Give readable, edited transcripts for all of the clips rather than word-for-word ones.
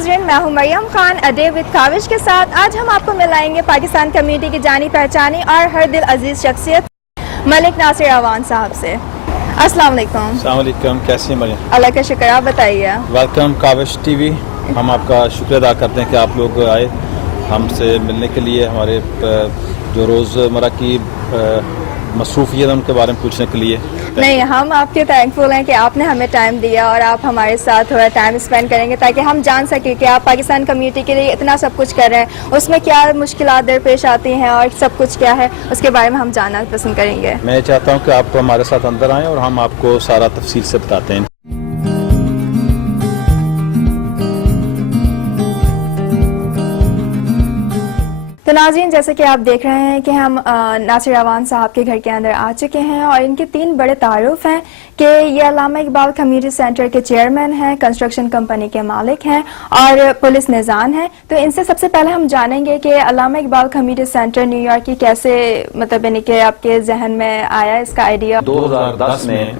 नाज़रीन, मैं हूं मरियम खान अडे विद काविश के साथ। आज हम आपको मिलाएंगे पाकिस्तान कम्युनिटी की जानी पहचानी और हर दिल अजीज शख्सियत मलिक नासिर अवान साहब से। अस्सलाम वालेकुम। अस्सलाम वालेकुम, कैसी हैं मरियम? अल्लाह का शुक्र, आप बताइए। Welcome Kavish TV. हम आपका शुक्र अदा करते हैं कि आप लोग आए हमसे मिलने के लिए, हमारे जो रोज़मर्रा की मसरूफियत है उनके बारे में पूछने के लिए। नहीं, हम आपके थैंकफुल हैं कि आपने हमें टाइम दिया और आप हमारे साथ थोड़ा टाइम स्पेंड करेंगे ताकि हम जान सकें कि आप पाकिस्तान कम्युनिटी के लिए इतना सब कुछ कर रहे हैं, उसमें क्या मुश्किलात दरपेश आती हैं और सब कुछ क्या है उसके बारे में हम जानना पसंद करेंगे। मैं चाहता हूँ कि आप हमारे साथ अंदर आएँ और हम आपको सारा तफसील से बताते हैं। तो नाज़रीन, जैसे कि आप देख रहे हैं कि हम नासिर अवान साहब के घर के अंदर आ चुके हैं और इनके 3 बड़े तारुफ हैं कि ये अल्लामा इकबाल कम्युनिटी सेंटर के चेयरमैन हैं, कंस्ट्रक्शन कंपनी के मालिक हैं और पुलिस निज़ाम हैं। तो इनसे सबसे पहले हम जानेंगे कि अल्लामा इकबाल कम्युनिटी सेंटर न्यूयॉर्क की कैसे मतलब यानी कि आपके जहन में आया इसका आइडिया। 2010 में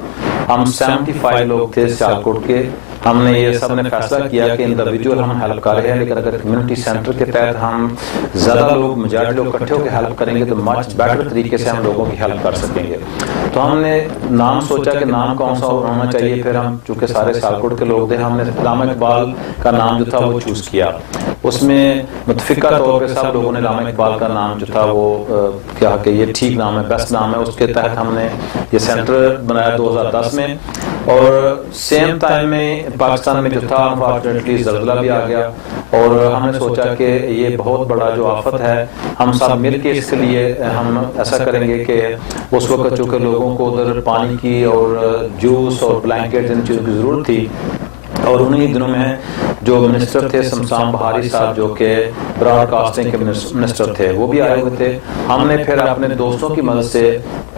हम 75 लोग थे सियालकोट के। हमने ये सब ने फैसला किया कि इंडिविजुअल हम हेल्प कर रहे हैं, लेकिन अगर कम्युनिटी सेंटर के तहत हम ज़्यादा लोग मेजॉरिटी लोग इकट्ठे होकर हेल्प करेंगे तो मच बेटर तरीके से हम लोगों की हेल्प कर सकेंगे। तो हमने नाम सोचा कि नाम कौन सा होना चाहिए। फिर हम चूँकि सारे सियालकोट के लोग थे, हमने अल्लामा इकबाल का नाम जो था वो चूज़ किया। उसमें मुतफिका तौर पर सब लोगों ने अल्लामा इकबाल का नाम जो था वो क्या कि ये ठीक नाम है, बेस्ट नाम है। उसके तहत हमने ये सेंटर बनाया 2010 में। और सेम टाइम में पाकिस्तान में जो था अनफॉर्चुनेटली ज़ल्ज़ला भी आ गया और हमने सोचा कि ये बहुत बड़ा जो आफत है, हम सब मिल के इसके लिए हम ऐसा करेंगे कि उस वक्त चूँकि लोगों को उधर पानी की और जूस और ब्लैंकेट इन चीज़ों की ज़रूरत थी। और उन्हीं दिनों में जो मिनिस्टर थे शमशान बहारी साहब, जो कि ब्रॉडकास्टिंग के मिनिस्टर थे, वो भी आए हुए थे। हमने फिर अपने दोस्तों की मदद से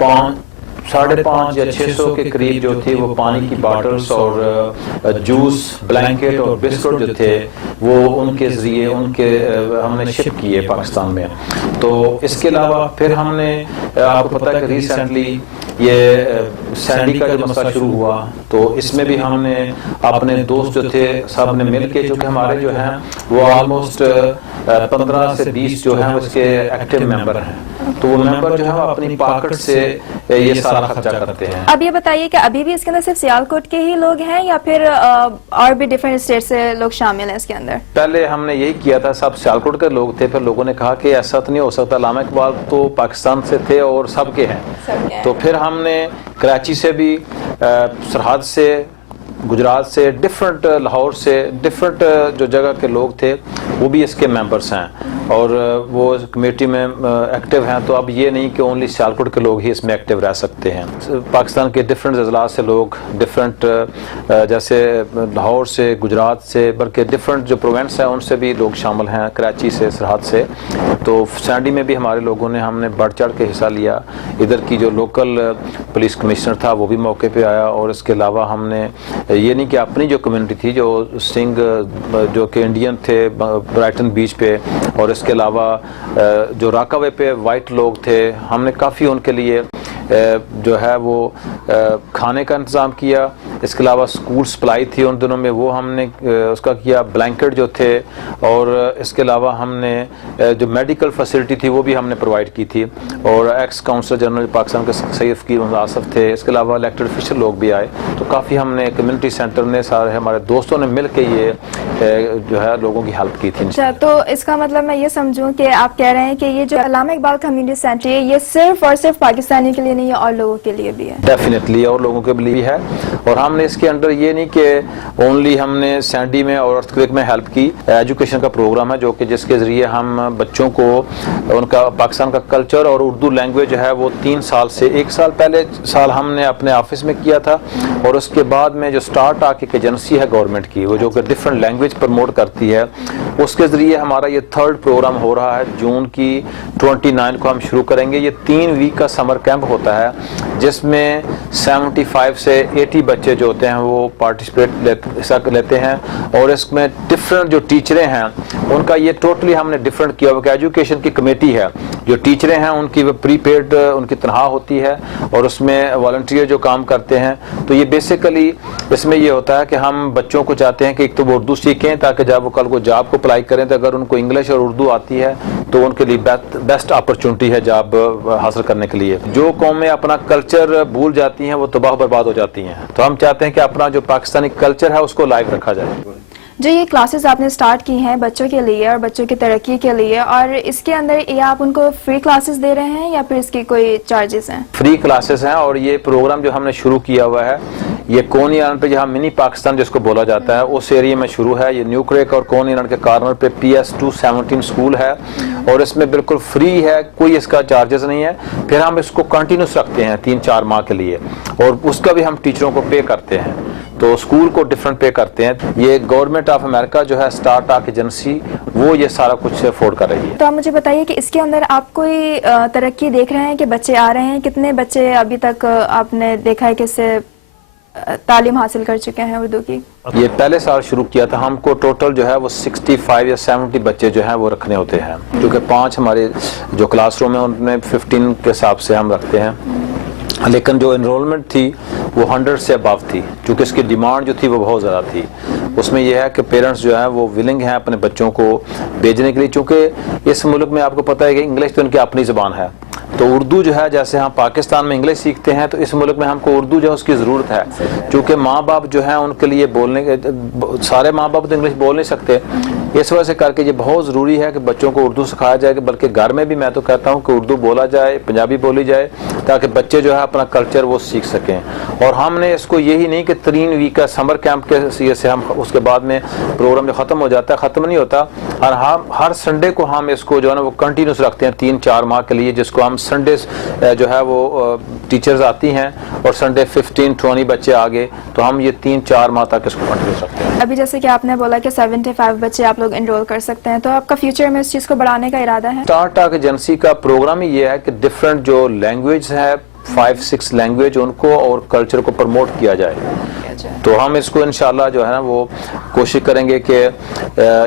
550 या 600 के करीब जो थी वो पानी की बॉटल्स और जूस, ब्लैंकेट और बिस्कुट जो थे वो उनके ज़रिए उनके हमने शिप किए पाकिस्तान में। तो इसके अलावा फिर हमने आपको पता है कि रिसेंटली ये सैंडी का जो मसला शुरू हुआ, तो इसमें भी हमने अपने दोस्त जो थे सब ने मिल के, जो कि हमारे जो हैं वो ऑलमोस्ट 15 से 20 जो हैं उसके एक्टिव मेंबर हैं, तो वो मेंबर जो है वो अपनी पॉकेट से ये सारा खर्चा करते हैं। अब ये बताइए कि अभी भी इसके अंदर सिर्फ सियालकोट के ही लोग हैं या फिर और भी डिफरेंट स्टेट से लोग शामिल हैं इसके अंदर? पहले हमने यही किया था, सब सियालकोट के लोग थे। फिर लोगों ने कहा कि ऐसा तो नहीं हो सकता, अल्लामा इकबाल तो पाकिस्तान से थे और सबके हैं। तो फिर हमने कराची से भी, सरहद से, गुजरात से, डिफरेंट लाहौर से, डिफरेंट जो जगह के लोग थे वो भी इसके मेंबर्स हैं और वो कमेटी में एक्टिव हैं। तो अब ये नहीं कि ओनली सियालकोट के लोग ही इसमें एक्टिव रह सकते हैं। पाकिस्तान के डिफरेंट अजला से लोग, डिफरेंट जैसे लाहौर से, गुजरात से, बल्कि डिफरेंट जो प्रोविंस हैं उनसे भी लोग शामिल हैं, कराची से, सरहद से। तो सैंडी में भी हमारे लोगों ने हमने बढ़ चढ़ के हिस्सा लिया। इधर की जो लोकल पुलिस कमिश्नर था वो भी मौके पे आया और इसके अलावा हमने ये नहीं कि अपनी जो कम्युनिटी थी, जो सिंह जो कि इंडियन थे ब्राइटन बीच पे, और इसके अलावा जो राकावे पे वाइट लोग थे, हमने काफ़ी उनके लिए जो है वो खाने का इंतज़ाम किया। इसके अलावा स्कूल सप्लाई थी उन दिनों में, वो हमने उसका किया। ब्लैंकेट जो थे और इसके अलावा हमने जो मेडिकल फैसिलिटी थी वो भी हमने प्रोवाइड की थी। और एक्स काउंसलर जनरल पाकिस्तान के सैयद फ़कीर आसफ थे। इसके अलावा इलेक्टेड ऑफिशियल लोग भी आए। तो काफ़ी हमने कम्युनिटी सेंटर ने, सारे हमारे दोस्तों ने मिल के ये जो है लोगों की हेल्प की थी। अच्छा, तो इसका मतलब मैं ये समझूं कि आप कह रहे हैं कि ये जो अल्लामा इकबाल कम्युनिटी सेंटर है ये सिर्फ और सिर्फ पाकिस्तानी के लिए नहीं है और लोगों के लिए भी है? डेफिनेटली और लोगों के लिए भी है। और हमने इसके अंदर ये नहीं कि ओनली हमने सैंडी में और अर्थक्वेक में हेल्प की। एजुकेशन का प्रोग्राम है जो कि जिसके ज़रिए हम बच्चों को उनका पाकिस्तान का कल्चर और उर्दू लैंग्वेज जो है वो 3 साल से 1 साल पहले साल हमने अपने ऑफिस में किया था। और उसके बाद में जो स्टार्ट आके एक एजेंसी है गवर्नमेंट की, वो जो कि डिफरेंट लैंग्वेज प्रमोट करती है, उसके ज़रिए हमारा ये 3rd प्रोग्राम हो रहा है। जून की 29 को हम शुरू करेंगे। ये 3 वीक का समर कैंप होता है जिसमें 75 से 80 बच्चे जो होते हैं वो हिस्सा लेते हैं। और इसमें डिफरेंट जो टीचरें हैं उनका ये टोटली हमने डिफरेंट किया हुआ। एजुकेशन की कमेटी है जो टीचरें हैं उनकी वो प्रीपेड उनकी तनख्वाह होती है और उसमें वॉलंटियर जो काम करते हैं। तो ये बेसिकली इसमें ये होता है कि हम बच्चों को चाहते हैं कि एक तो वो उर्दू सीखें ताकि जब वो कल को जॉब को अप्लाई करें तो अगर उनको इंग्लिश और उर्दू आती है तो उनके लिए बेस्ट अपॉर्चुनिटी है जॉब हासिल करने के लिए। जो कौमें अपना कल्चर भूल जाती हैं वो तबाह बर्बाद हो जाती हैं। तो हम चाहते हैं कि अपना जो पाकिस्तानी कल्चर है उसको लाइव रखा जाए। जो ये क्लासेस आपने स्टार्ट की हैं बच्चों के लिए और बच्चों की तरक्की के लिए, और इसके अंदर ये आप उनको फ्री क्लासेस दे रहे हैं या फिर इसकी कोई चार्जेस हैं? फ्री क्लासेस हैं और ये प्रोग्राम जो हमने शुरू किया हुआ है ये कोनी आइलैंड पे जहाँ मिनी पाकिस्तान जिसको बोला जाता है उस एरिया में शुरू है। ये न्यू क्रेक और कोनी आइलैंड के कॉर्नर पे PS 217 स्कूल है और इसमें बिल्कुल फ्री है, कोई इसका चार्जेस नहीं है। फिर हम इसको कंटिन्यूस रखते हैं 3-4 माह के लिए और उसका भी हम टीचरों को पे करते हैं, तो स्कूल को डिफरेंट पे करते हैं। ये गवर्नमेंट ऑफ अमेरिका जो है स्टार्टअप एजेंसी वो ये सारा कुछ अफोर्ड कर रही है। तो आप मुझे बताइए कि इसके अंदर आप कोई तरक्की देख रहे हैं कि बच्चे आ रहे हैं? कितने बच्चे अभी तक आपने देखा है कि इससे तालीम हासिल कर चुके हैं उर्दू की? ये पहले साल शुरू किया था, हमको टोटल जो है वो 65 या 70 बच्चे जो हैं वो रखने होते हैं, क्योंकि 5 हमारे जो क्लासरूम है उनमें 15 के हिसाब से हम रखते हैं। लेकिन जो एनरोलमेंट थी वो 100 से अबव थी, क्योंकि इसकी डिमांड जो थी वो बहुत ज़्यादा थी। उसमें यह है कि पेरेंट्स जो है वो विलिंग हैं अपने बच्चों को भेजने के लिए, क्योंकि इस मुल्क में आपको पता है कि इंग्लिश तो उनकी अपनी ज़बान है, तो उर्दू जो है जैसे हम पाकिस्तान में इंग्लिश सीखते हैं तो इस मुल्क में हमको उर्दू जो है उसकी ज़रूरत है, क्योंकि माँ बाप जो है उनके लिए बोलने के सारे माँ बाप तो इंग्लिश बोल नहीं सकते। इस वजह से करके ये बहुत ज़रूरी है कि बच्चों को उर्दू सिखाया जाए, बल्कि घर में भी मैं तो कहता हूँ कि उर्दू बोला जाए, पंजाबी बोली जाए, ताकि बच्चे जो है अपना कल्चर वो सीख सकें। और हमने इसको यही नहीं कि 3 वीक का समर कैंप के से हम उसके बाद में प्रोग्राम जो ख़त्म हो जाता है, ख़त्म नहीं होता, और हम हर संडे को हम इसको जो है ना वो कंटिन्यूस रखते हैं 3-4 माह के लिए, जिसको हम संडे जो है वो टीचर्स आती हैं और संडे 15-20 बच्चे आ गए, तो हम ये 3-4 माह तक इसको कंटिन्यूस रखते हैं। अभी जैसे कि आपने बोला कि 75 बच्चे आप लोग एनरोल कर सकते हैं, तो आपका फ्यूचर में इस चीज़ को बढ़ाने का इरादा है? स्टार्टअप एजेंसी का प्रोग्राम ही ये है कि डिफरेंट जो लैंग्वेज है 5-6 लैंग्वेज उनको और कल्चर को प्रमोट किया जाए। तो हम इसको इंशाल्लाह जो है ना वो कोशिश करेंगे कि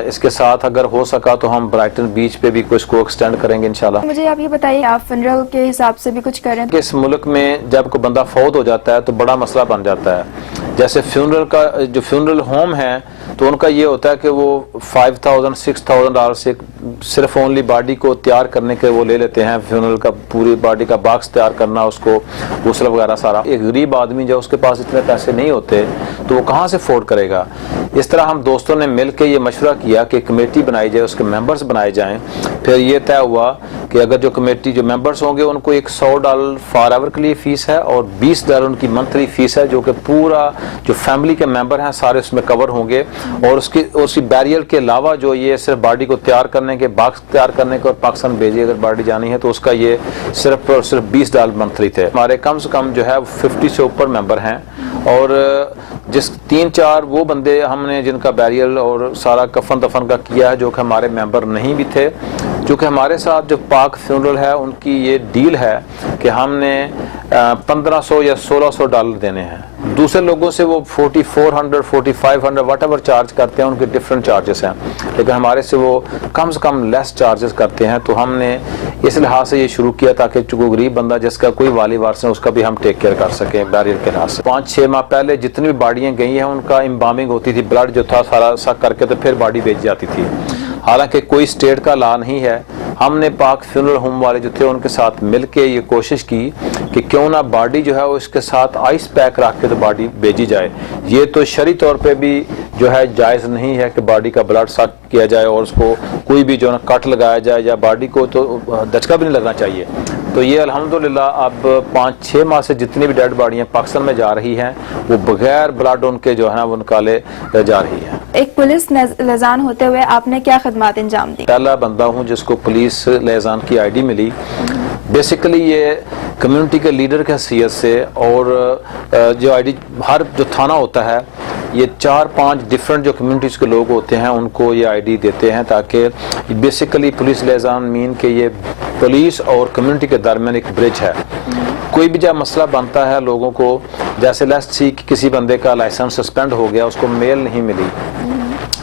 इसके साथ अगर हो सका तो हम ब्राइटन बीच पे भी कुछ को एक्सटेंड करेंगे इंशाल्लाह। मुझे आप ये बताइए, आप फनरल के हिसाब से भी कुछ करें? इस मुल्क में जब कोई बंदा फौत हो जाता है तो बड़ा मसला बन जाता है। जैसे फ्यूनरल का जो फ्यूनरल होम है तो उनका ये होता है कि वो $5,000-6,000 से सिर्फ ओनली बॉडी को तैयार करने के वो ले लेते हैं। फ्यूनरल का पूरी बॉडी का बॉक्स तैयार करना, उसको गुस्ल वगैरह सारा। एक गरीब आदमी जो उसके पास इतने पैसे नहीं होते तो वो कहाँ से अफोर्ड करेगा। इस तरह हम दोस्तों ने मिल के ये मशवरा किया कि कमेटी बनाई जाए, उसके मेंबर्स बनाए जाएं। फिर ये तय हुआ कि अगर जो कमेटी जो मेंबर्स होंगे उनको एक $100 फॉर आवर के लिए फ़ीस है और $20 उनकी मंथली फ़ीस है, जो कि पूरा जो फैमिली के मेंबर हैं सारे उसमें कवर होंगे। और उसकी बैरियर के अलावा जो ये सिर्फ बॉडी को तैयार करने के, बॉक्स तैयार करने के और पाकिस्तान भेजिए अगर बॉडी जानी है तो उसका ये सिर्फ और सिर्फ $20 मंथली थे। हमारे कम से कम जो है 50 से ऊपर मेंबर हैं और जिस 3-4 वो बंदे हमने जिनका बैरियल और सारा कफन दफन का किया है जो कि हमारे मेंबर नहीं भी थे, क्योंकि हमारे साथ जो पाक फ्यूनरल है उनकी ये डील है कि हमने $1,500 या $1,600 देने हैं। दूसरे लोगों से वो 4400, 4500 वट चार्ज करते हैं, उनके डिफरेंट चार्जेस हैं, लेकिन हमारे से वो कम से कम लेस चार्जेस करते हैं। तो हमने इस लिहाज से ये शुरू किया ताकि कोई गरीब बंदा जिसका कोई वाली वारस है उसका भी हम टेक केयर कर सकें बैरियर के लिहाज से। 5-6 माह पहले जितनी भी बॉडियाँ गई हैं उनका एम्बामिंग होती थी, ब्लड जो था सारा सा करके तो फिर बॉडी भेजी जाती थी। हालांकि कोई स्टेट का लॉ नहीं है। हमने पाक फ्यूनरल होम वाले जो थे उनके साथ मिलके ये कोशिश की कि क्यों ना बॉडी जो है उसके साथ आइस पैक रख के तो बॉडी भेजी जाए। ये तो शरई तौर पे भी जो है जायज़ नहीं है कि बॉडी का ब्लड सक किया जाए और उसको कोई भी जो है कट लगाया जाए या बॉडी को तो दचका भी नहीं लगना चाहिए। तो ये अल्हम्दुलिल्लाह अब 5-6 माह से जितनी भी डेड बॉडियाँ पाकिस्तान में जा रही हैं वो बगैर ब्लड उनके जो है वो निकाले जा रही हैं। एक पुलिस लिजान होते हुए आपने क्या खदमात अंजाम दी? पहला बंदा हूँ जिसको पुलिस लिजान की ID मिली। बेसिकली ये कम्युनिटी के लीडर की हैसियत से और जो ID हर जो थाना होता है ये 4-5 डिफरेंट जो कम्युनिटीज़ के लोग होते हैं उनको ये ID देते हैं, ताकि बेसिकली पुलिस लिजान मीन के ये पुलिस और कम्युनिटी के दरमियान एक ब्रिज है। कोई भी जब मसला बनता है लोगों को, जैसे लेट्स सी किसी बंदे का लाइसेंस सस्पेंड हो गया, उसको मेल नहीं मिली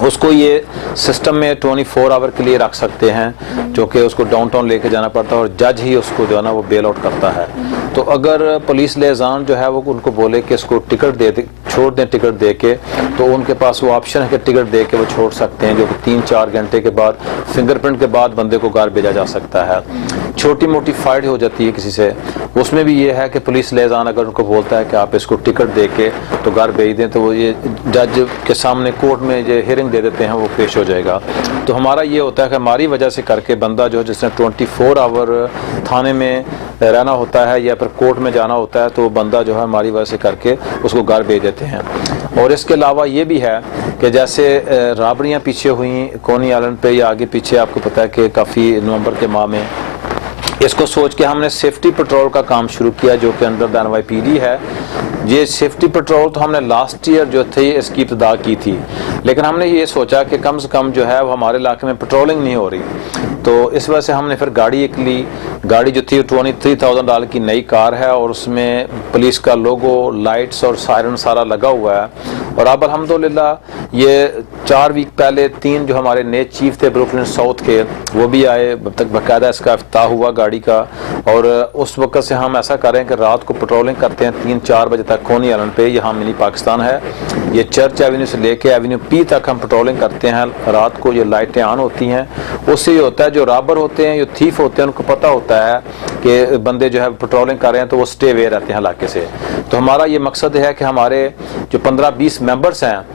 उसको ये सिस्टम में 24 आवर के लिए रख सकते हैं, जो कि उसको डाउनटाउन लेके जाना पड़ता है और जज ही उसको जो है ना वो बेल आउट करता है। तो अगर पुलिस लियाज़ान जो है वो उनको बोले कि इसको टिकट दे छोड़ दें टिकट दे के, तो उनके पास वो ऑप्शन है कि टिकट दे के वो छोड़ सकते हैं, जो कि 3-4 घंटे के बाद फिंगरप्रिंट के बाद बंदे को घर भेजा जा सकता है। छोटी मोटी फाइट हो जाती है किसी से, उसमें भी ये है कि पुलिस लियाज़ान अगर उनको बोलता है कि आप इसको टिकट दे के तो घर भेज दें, तो वो ये जज के सामने कोर्ट में जो हियरिंग दे देते हैं वो पेश हो जाएगा। तो हमारा ये होता है कि हमारी वजह से करके बंदा जो है जिसने 24 आवर थाने में रहना होता है या फिर कोर्ट में जाना होता है, तो वो बंदा जो है हमारी वजह से करके उसको घर भेज देते हैं। और इसके अलावा ये भी है कि जैसे रॉबरियाँ पीछे हुई कोनी आइलैंड पे या आगे पीछे, आपको पता है कि काफ़ी नवंबर के माह में, इसको सोच के हमने सेफ्टी पेट्रोल का काम शुरू किया जो कि अंडर द NYPD है। ये सेफ्टी पेट्रोल तो हमने लास्ट ईयर जो थे इसकी इब्तिदा की थी, लेकिन हमने ये सोचा कि कम से कम जो है वो हमारे इलाके में पेट्रोलिंग नहीं हो रही, तो इस वजह से हमने फिर गाड़ी एक ली। गाड़ी जो थी $23,000 की नई कार है और उसमें पुलिस का लोगो, लाइट्स और सायरन सारा लगा हुआ है। और अब अल्हम्दुलिल्लाह ये 4 वीक पहले 3 जो हमारे नए चीफ थे ब्रुकलिन साउथ के, वो भी आए, अब तक बाकायदा इसका इफ्ताह हुआ गाड़ी का। और उस वक्त से हम ऐसा कर रहे हैं कि रात को पेट्रोलिंग करते हैं 3-4 बजे तक कोनी आइलैंड पे। यहाँ मिनी पाकिस्तान है, ये चर्च एवेन्यू से लेके एवेन्यू P तक हम पेट्रोलिंग करते हैं। रात को ये लाइटें ऑन होती हैं, उससे ये होता है जो रॉबर होते हैं, जो थीफ होते हैं, उनको पता होता है कि बंदे जो है पेट्रोलिंग कर रहे हैं, तो वो स्टे अवे रहते हैं इलाके से। तो हमारा ये मकसद है कि हमारे जो 15-20 मेंबर्स हैं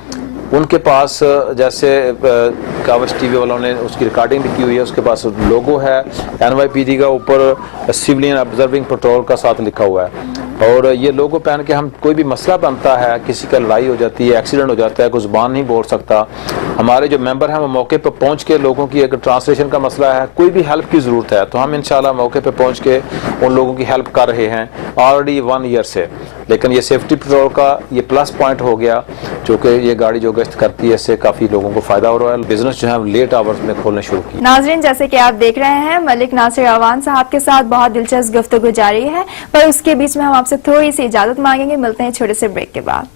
उनके पास, जैसे कावस टीवी वालों ने उसकी रिकॉर्डिंग भी की हुई है, उसके पास लोगो है NYPD का, ऊपर सिविलियन ऑब्जर्विंग पेट्रोल का साथ लिखा हुआ है। और ये लोगो पहन के हम कोई भी मसला बनता है, किसी का लड़ाई हो जाती है, एक्सीडेंट हो जाता है, कोई जुबान नहीं बोल सकता, हमारे जो मेंबर हैं वो मौके पर पहुंच के लोगों की अगर ट्रांसलेशन का मसला है, कोई भी हेल्प की ज़रूरत है, तो हम इंशाल्लाह मौके पर पहुंच के उन लोगों की हेल्प कर रहे हैं ऑलरेडी 1 ईयर से। लेकिन ये सेफ्टी पेट्रोल का ये प्लस पॉइंट हो गया, जो कि ये गाड़ी जो गश्त करती है इससे काफ़ी लोगों को फ़ायदा हो रहा है। बिजनेस जो है लेट आवर्स में खोलने शुरू की। नाजरीन, जैसे कि आप देख रहे हैं मलिक नासिर अवान साहब के साथ बहुत दिलचस्प गुफ्तगू जारी है, पर उसके बीच में हम आपसे थोड़ी सी इजाजत मांगेंगे। मिलते हैं छोटे से ब्रेक के बाद।